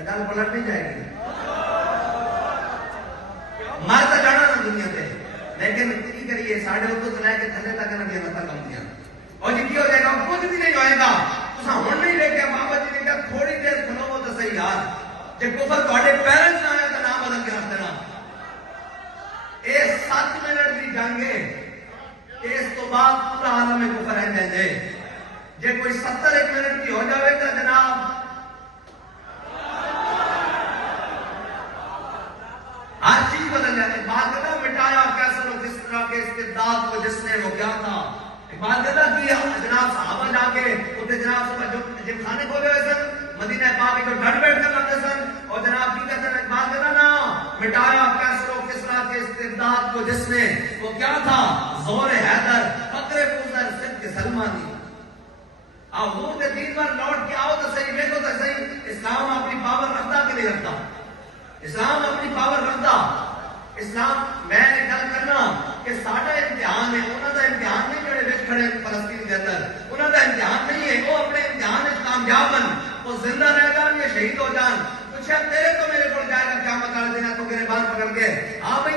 تو گل پلٹ نہیں جائے گی. مر تو جانا نا دنیا سے، لیکن کی کریے ساڑھے اتوں سے لے کے تھلے تک نبی نسل کمتیاں. اور جی کی ہو جائے گا کچھ بھی نہیں ہوئے گا. تو ہوں نہیں دیکھا بابا جی نے کہا تھوڑی دیر کھلو تو صحیح یار، جب کفر تھوڑے پیرنٹس نہ آیا تو نہ بدل کے رکھ دینا. یہ 7 منٹ کی جنگ ہے، اس تو بعد پورا عالم کفر رہ جائے جے. جے کوئی 70 منٹ کی ہو جائے تو جناب ہر چیز بدل جاتی. بات کہتا مٹایا کیسے لوگ جس طرح کے استبداد کو جس نے وہ کیا تھا. بات کہتا کہ جناب صحابہ جا کے اتنے جناب جم خانے کھولے ہوئے سن، مدینہ پاک جو ڈٹ بیٹھ کر لگتے سن، اور جناب کی کہتے ہیں بات کہتا نا مٹایا کیسے لوگ کس طرح کے استبداد کو جس نے وہ کیا تھا. زور حیدر فقر پوزر صدق سلمانی. اب وہ کے دین پر لوٹ کے آؤ تو صحیح، دیکھو تو صحیح اسلام اپنی پاور رکھتا کہ نہیں رکھتا. اسلام اپنی پاور رکھتا. اسلام میں نے گل کرنا کہ ساڈا امتحان ہے، انہوں کا امتحان نہیں جڑے وچ کھڑے فلسطین کے اندر، انہوں کا امتحان نہیں ہے. وہ اپنے امتحان میں کامیاب بن، وہ زندہ رہ جان یا شہید ہو جان. پوچھا تیرے تو میرے کو جائے گا قیامت والے دن تو میرے بال پکڑ کے ہاں بھائی